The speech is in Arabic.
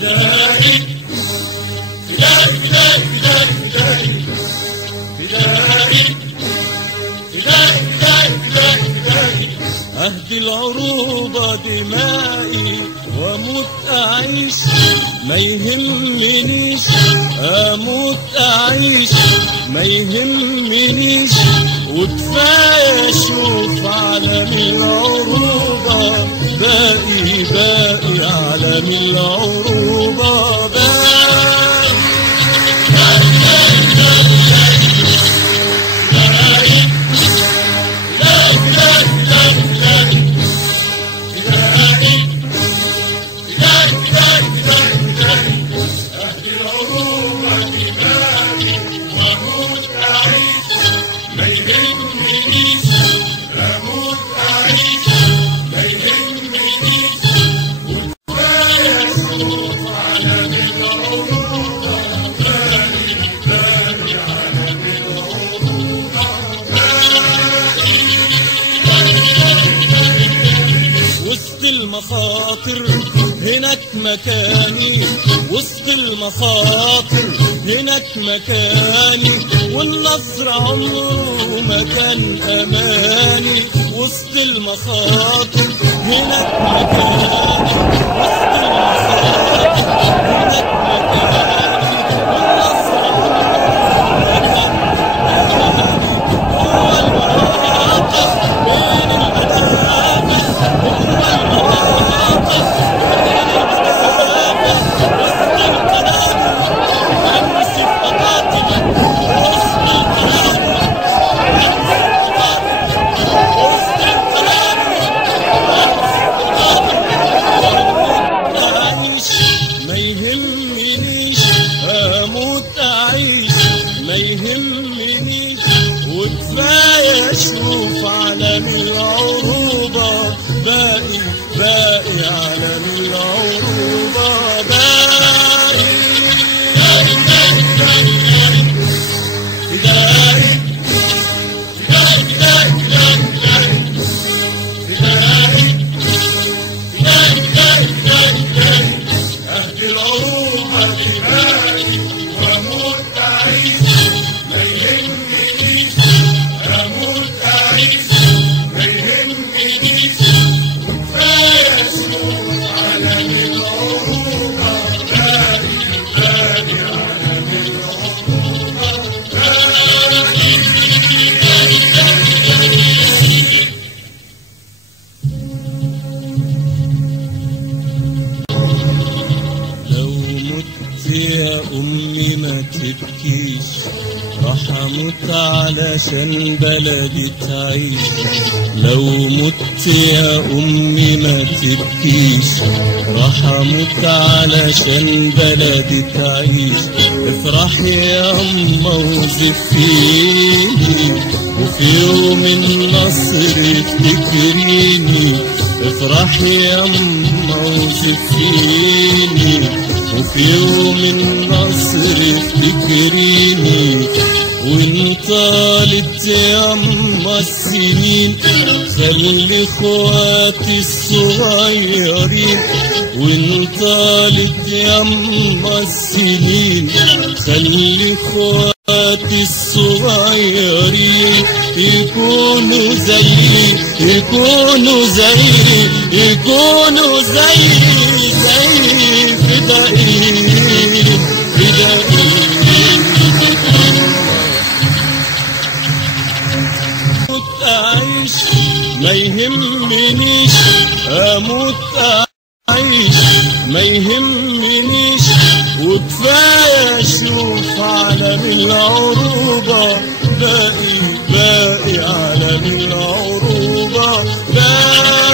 فدائي فدائي فدائي فدائي فدائي فدائي فدائي فدائي فدائي أهدي العروبة دمائي وأموت أعيش ما يهمنيش، أموت أعيش ما يهمنيش، وكفاية أشوف عالم العروبة باقي باقي عالم العروبة باقي المخاطر هناك مكاني، وسط المخاطر هناك مكاني، والنصر عمره ما كان أماني، وسط المخاطر هناك مكاني، وسط المخاطر هناك مكاني، والنصر عمره ما كان أماني، هو المواقف بين المدافع، هو المواقف بين المدافع، وسط القنابل أمسك قطاطي، وسط القنابل أمسك قطاطي، وسط القنابل أمسك قطاطي، وأموت أعيش ما يهمنيش، أموت أعيش ما يهمنيش، وكفاية أشوف عالم العروبة باقي باقي عالم العروبة باقي فدائي فدائي فدائي فدائي فدائي فدائي فدائي أهدي العروبة دمائي وأموت أعيش ما يهمنيش، أموت أعيش ما يهمنيش، وكفاية أشوف عالم العروبة باقي باقي عالم العروبة باقي. لو مت يا أمي ما تبكيش، راح أموت علشان بلدي تعيش، لو مت يا أمي ما تبكيش، راح أموت علشان بلدي تعيش، افرحي يا أما وزفيني، وفي يوم النصر افتكريني، افرحي يا أما وزفيني، وفي يوم النصر افتكريني، وان طالت ياما السنين خلي اخواتي الصغيرين، وان طالت ياما السنين خلي اخواتي الصغيرين يكونوا زيي، يكونوا زيي، يكونوا زيي زيي فدائيين فدائيين. أموت أعيش ما يهمنيش، أموت أعيش ما يهمنيش، وكفاية أشوف عالم العروبة باقي باقي عالم العروبة باقي.